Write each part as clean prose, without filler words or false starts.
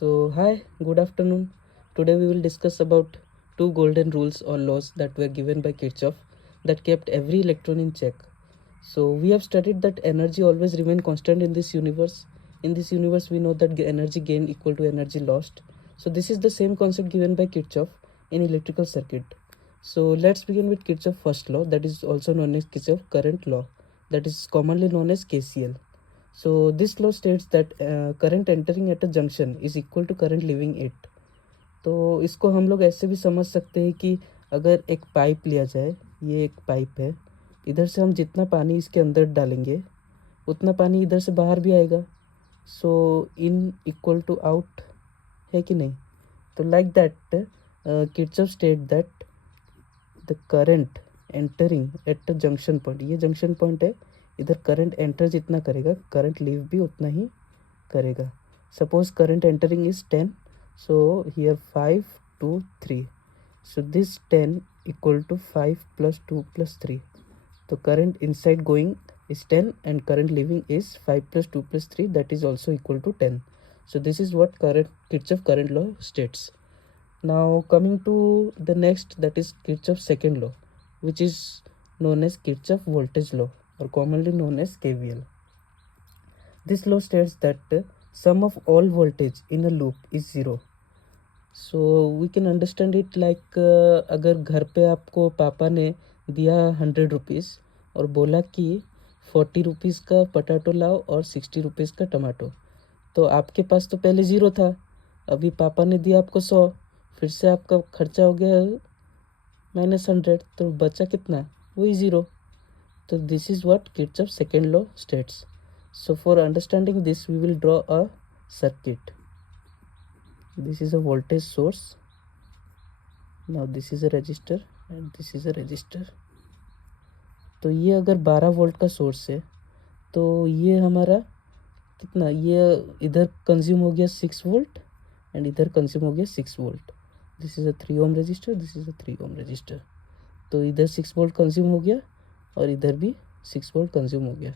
So, hi, good afternoon. Today we will discuss about two golden rules or laws that were given by Kirchhoff that kept every electron in check. So, we have studied that energy always remain constant in this universe. In this universe, we know that energy gain equal to energy lost. So, this is the same concept given by Kirchhoff in electrical circuit. So, let's begin with Kirchhoff first law, that is also known as Kirchhoff current law, that is commonly known as KCL. So this law states that current entering at a junction is equal to current leaving it. तो इसको हम लोग ऐसे भी समझ सकते हैं कि अगर एक पाइप लिया जाए, ये एक पाइप है, इधर से हम जितना पानी इसके अंदर डालेंगे उतना पानी इधर से बाहर भी आएगा. सो इन इक्वल टू आउट है कि नहीं. तो like that Kirchhoff state that the current entering at a junction point, ये जंक्शन पॉइंट है, इधर करंट एंटर जितना करेगा करंट लीव भी उतना ही करेगा. Suppose current entering is 10, so here 5 2 3, so this 10 equal to 5 + 2 + 3. तो current inside going is 10 and current leaving is 5 + 2 + 3, that is also equal to 10. So this is what Kirchhoff current law states. Now coming to the next, that is Kirchhoff's second law, which is known as Kirchhoff voltage law or commonly known as KVL. This law states that sum of all voltage in a loop is 0. So we can understand it like अगर घर पे आपको पापा ने दिया 100 rupees और बोला कि 40 रुपीज़ का पटाटो लाओ और 60 रुपीज़ का टमाटो, तो आपके पास तो पहले 0 था, अभी पापा ने दिया आपको 100, फिर से आपका खर्चा हो गया -100, तो बचा कितना, वही 0. तो this is what Kirchhoff second law states. So for understanding this, we will draw a circuit. This is a voltage source. Now this is a resistor and this is a resistor. तो ये अगर 12 volt का source है तो ये हमारा कितना, ये इधर कंज्यूम हो गया 6 वोल्ट एंड इधर कंज्यूम हो गया 6 volt. This is a 3 ohm resistor, this is a 3 ohm resistor. तो इधर 6 वोल्ट कंज्यूम हो गया और इधर भी 6 वोल्ट कंज्यूम हो गया.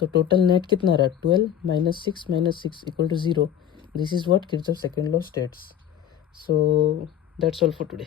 तो टोटल नेट कितना रहा, 12 - 6 - 6 = 0. This is what Kirchhoff second law states. So that's all for today.